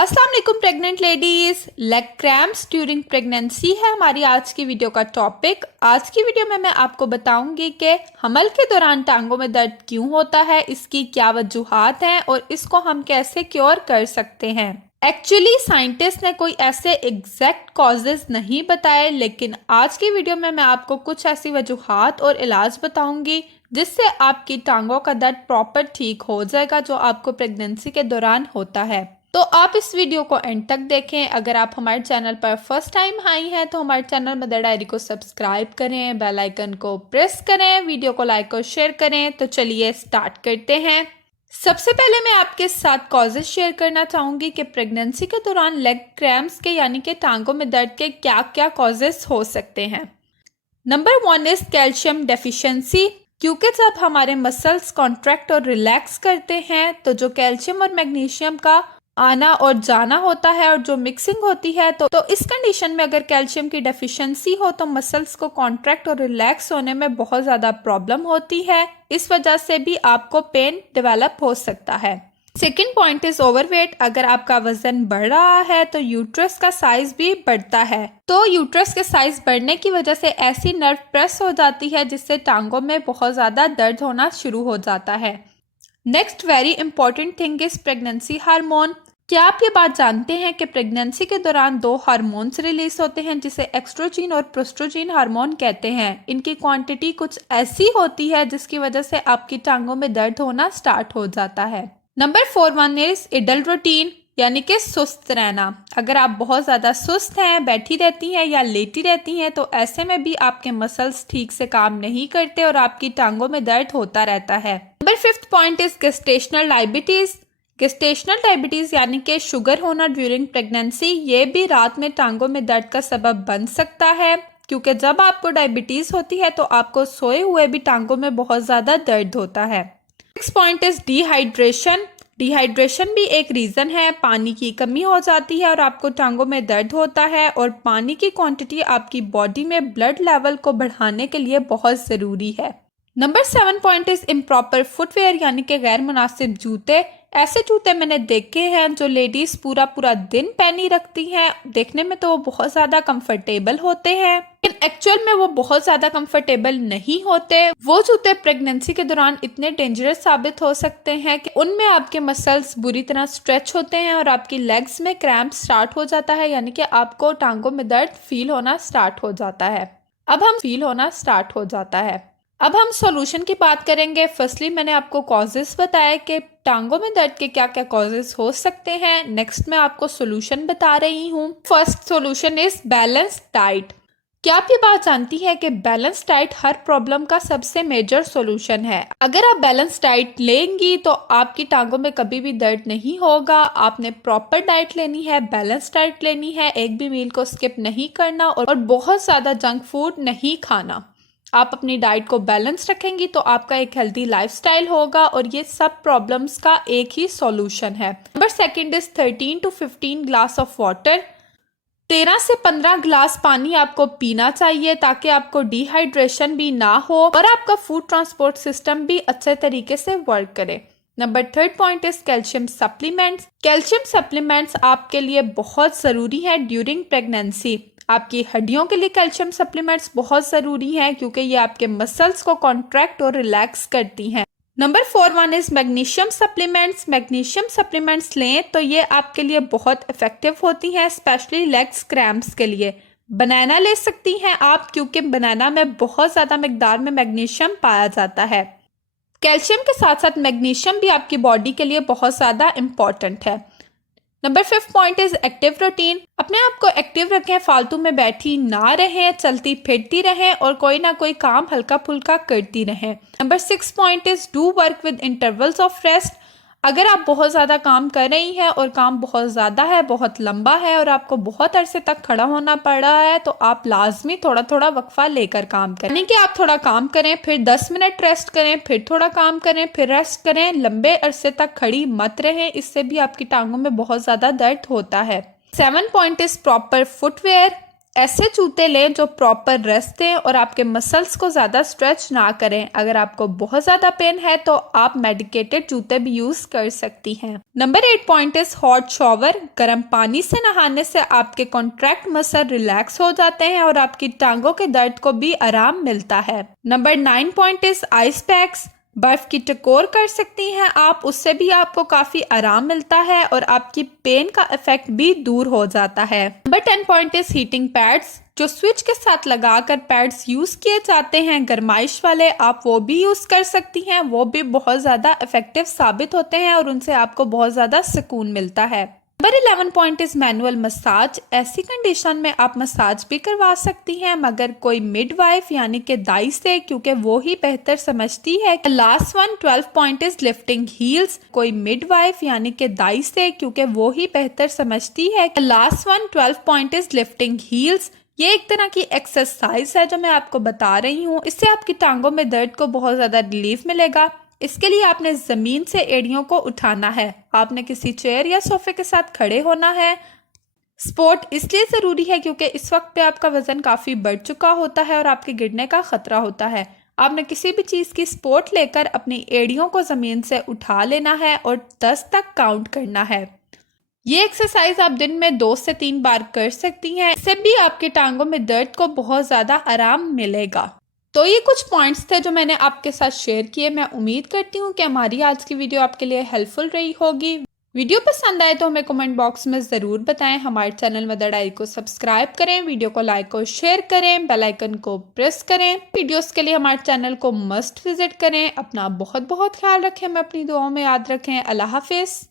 अस्सलाम वालेकुम pregnant ladies. Leg cramps during pregnancy है हमारी आज की वीडियो का टॉपिक। आज की वीडियो में मैं आपको बताऊंगी कि हमल के दौरान टांगों में दर्द क्यों होता है, इसकी क्या वजूहात हैं और इसको हम कैसे क्योर कर सकते हैं। एक्चुअली साइंटिस्ट ने कोई ऐसे एग्जैक्ट कॉजेज नहीं बताए, लेकिन आज की वीडियो में मैं आपको कुछ ऐसी वजूहात और इलाज बताऊंगी जिससे आपकी टांगों का दर्द प्रॉपर ठीक हो जाएगा जो आपको प्रेगनेंसी के दौरान होता है। तो आप इस वीडियो को एंड तक देखें। अगर आप हमारे चैनल पर फर्स्ट टाइम आई हैं तो हमारे चैनल मदर डायरी को सब्सक्राइब करें, बेल आइकन को प्रेस करें, वीडियो को लाइक और शेयर करें। तो चलिए स्टार्ट करते हैं। सबसे पहले मैं आपके साथ कॉजेज शेयर करना चाहूंगी कि प्रेगनेंसी के दौरान लेग क्रैम्प्स के यानी कि टांगों में दर्द के क्या क्या कॉजेज हो सकते हैं। Number 1 is calcium deficiency. क्योंकि जब हमारे मसल्स कॉन्ट्रैक्ट और रिलैक्स करते हैं तो जो कैल्शियम और मैग्नीशियम का आना और जाना होता है और जो मिक्सिंग होती है तो इस कंडीशन में अगर कैल्शियम की डेफिशिएंसी हो तो मसल्स को कॉन्ट्रैक्ट और रिलैक्स होने में बहुत ज़्यादा प्रॉब्लम होती है। इस वजह से भी आपको पेन डेवलप हो सकता है। Second point is overweight. अगर आपका वजन बढ़ रहा है तो यूट्रस का साइज भी बढ़ता है। तो यूट्रस के साइज बढ़ने की वजह से ऐसी नर्व प्रेस हो जाती है जिससे टांगों में बहुत ज़्यादा दर्द होना शुरू हो जाता है। Next very important thing is pregnancy hormone. क्या आप ये बात जानते हैं कि प्रेगनेंसी के दौरान 2 हार्मोन्स रिलीज होते हैं जिसे एक्स्ट्रोजीन और प्रोस्ट्रोजीन हार्मोन कहते हैं। इनकी क्वांटिटी कुछ ऐसी होती है जिसकी वजह से आपकी टांगों में दर्द होना स्टार्ट हो जाता है। नंबर 4 इज इडल रूटीन यानी कि सुस्त रहना। अगर आप बहुत ज्यादा सुस्त हैं, बैठी रहती हैं या लेटी रहती हैं तो ऐसे में भी आपके मसल्स ठीक से काम नहीं करते और आपकी टांगों में दर्द होता रहता है। Number 5 point is gestational diabetes. Gestational diabetes यानी कि शुगर होना ड्यूरिंग प्रेगनेंसी, ये भी रात में टांगों में दर्द का सबब बन सकता है। क्योंकि जब आपको डायबिटीज होती है तो आपको सोए हुए भी टांगों में बहुत ज्यादा दर्द होता है। Next point is dehydration. Dehydration भी एक रीजन है। पानी की कमी हो जाती है और आपको टांगों में दर्द होता है और पानी की क्वांटिटी आपकी बॉडी में ब्लड लेवल को बढ़ाने के लिए बहुत जरूरी है। Number 7 point is improper footwear यानी कि गैर मुनासिब जूते। ऐसे जूते मैंने देखे हैं जो लेडीज पूरा पूरा दिन पहनी रखती हैं। देखने में तो वो बहुत ज्यादा कंफर्टेबल होते हैं लेकिन एक्चुअल में वो बहुत ज्यादा कंफर्टेबल नहीं होते। वो जूते प्रेगनेंसी के दौरान इतने डेंजरस साबित हो सकते हैं कि उनमें आपके मसल्स बुरी तरह स्ट्रेच होते हैं और आपकी लेग्स में क्रैम्प स्टार्ट हो जाता है यानी कि आपको टांगों में दर्द फील होना स्टार्ट हो जाता है। अब हम सॉल्यूशन की बात करेंगे। फर्स्टली मैंने आपको कॉजेस बताया कि टांगों में दर्द के क्या क्या कॉजेस हो सकते हैं। नेक्स्ट मैं आपको सॉल्यूशन बता रही हूँ। First solution is balance diet. क्या आप ये बात जानती है कि बैलेंस डाइट हर प्रॉब्लम का सबसे मेजर सॉल्यूशन है। अगर आप बैलेंस डाइट लेंगी तो आपकी टांगों में कभी भी दर्द नहीं होगा। आपने प्रॉपर डाइट लेनी है, बैलेंस डाइट लेनी है, एक भी मील को स्किप नहीं करना और बहुत ज्यादा जंक फूड नहीं खाना। आप अपनी डाइट को बैलेंस रखेंगी तो आपका एक हेल्दी लाइफस्टाइल होगा और ये सब प्रॉब्लम्स का एक ही सॉल्यूशन है। Number 2 is 13 to 15 glass of water. 13 से 15 ग्लास पानी आपको पीना चाहिए ताकि आपको डिहाइड्रेशन भी ना हो और आपका फूड ट्रांसपोर्ट सिस्टम भी अच्छे तरीके से वर्क करे। Number 3 point is calcium supplements. Calcium supplements आपके लिए बहुत जरूरी है ड्यूरिंग प्रेगनेंसी। आपकी हड्डियों के लिए कैल्शियम सप्लीमेंट्स बहुत ज़रूरी हैं क्योंकि ये आपके मसल्स को कॉन्ट्रैक्ट और रिलैक्स करती हैं। Number 4 is magnesium supplements. Magnesium supplements लें तो ये आपके लिए बहुत इफेक्टिव होती हैं, स्पेशली लेग्स क्रैम्प्स के लिए। बनाना ले सकती हैं आप क्योंकि बनाना में बहुत ज़्यादा मिकदार में मैग्नीशियम पाया जाता है। कैल्शियम के साथ साथ मैग्नीशियम भी आपकी बॉडी के लिए बहुत ज़्यादा इम्पॉर्टेंट है। Number 5 point is active routine. अपने आप को एक्टिव रखें, फालतू में बैठी ना रहें, चलती फिरती रहें और कोई ना कोई काम हल्का फुल्का करती रहें। Number 6 point is do work with intervals of rest. अगर आप बहुत ज़्यादा काम कर रही हैं और काम बहुत ज़्यादा है, बहुत लंबा है और आपको बहुत अरसे तक खड़ा होना पड़ रहा है तो आप लाजमी थोड़ा थोड़ा वक्फा लेकर काम करें। यानी कि आप थोड़ा काम करें, फिर 10 मिनट रेस्ट करें, फिर थोड़ा काम करें, फिर रेस्ट करें। लंबे अरसे तक खड़ी मत रहें, इससे भी आपकी टांगों में बहुत ज़्यादा दर्द होता है। 7 पॉइंट इज प्रॉपर फुटवेयर। ऐसे जूते लें जो प्रॉपर रेस्ट दें और आपके मसल्स को ज़्यादा स्ट्रेच ना करें। अगर आपको बहुत ज़्यादा पेन है तो आप मेडिकेटेड जूते भी यूज़ कर सकती हैं। Number 8 point is hot shower. गर्म पानी से नहाने से आपके कॉन्ट्रैक्ट मसल रिलैक्स हो जाते हैं और आपकी टांगों के दर्द को भी आराम मिलता है। Number 9 point is ice packs. बर्फ की टकोर कर सकती हैं आप, उससे भी आपको काफी आराम मिलता है और आपकी पेन का इफेक्ट भी दूर हो जाता है। Number 10 point is heating pads. जो स्विच के साथ लगाकर पैड्स यूज किए जाते हैं गर्माइश वाले, आप वो भी यूज कर सकती हैं। वो भी बहुत ज्यादा इफेक्टिव साबित होते हैं और उनसे आपको बहुत ज्यादा सुकून मिलता है। Number 11 point is manual massage. ऐसी कंडीशन में आप मसाज भी करवा सकती हैं मगर कोई मिडवाइफ यानी कि दाई से, क्योंकि वो ही बेहतर समझती है। Last one 12 point is lifting heels. कोई मिडवाइफ यानी कि दाई से, क्योंकि वो ही बेहतर समझती है। Last one 12 point is lifting heels. ये एक तरह की एक्सरसाइज है जो मैं आपको बता रही हूँ। इससे आपकी टांगों में दर्द को बहुत ज्यादा रिलीफ मिलेगा। इसके लिए आपने जमीन से एड़ियों को उठाना है। आपने किसी चेयर या सोफे के साथ खड़े होना है। स्पोर्ट इसलिए जरूरी है क्योंकि इस वक्त पे आपका वजन काफी बढ़ चुका होता है और आपके गिरने का खतरा होता है। आपने किसी भी चीज की सपोर्ट लेकर अपनी एड़ियों को जमीन से उठा लेना है और 10 तक काउंट करना है। ये एक्सरसाइज आप दिन में 2 से 3 बार कर सकती हैं। इससे भी आपके टांगों में दर्द को बहुत ज्यादा आराम मिलेगा। तो ये कुछ पॉइंट्स थे जो मैंने आपके साथ शेयर किए। मैं उम्मीद करती हूँ कि हमारी आज की वीडियो आपके लिए हेल्पफुल रही होगी। वीडियो पसंद आए तो हमें कमेंट बॉक्स में ज़रूर बताएं। हमारे चैनल मदर डायरी को सब्सक्राइब करें, वीडियो को लाइक और शेयर करें, बेल आइकन को प्रेस करें। वीडियोस के लिए हमारे चैनल को मस्ट विजिट करें। अपना बहुत बहुत ख्याल रखें, हमें अपनी दुआओं में याद रखें। अल्लाह हाफिज़।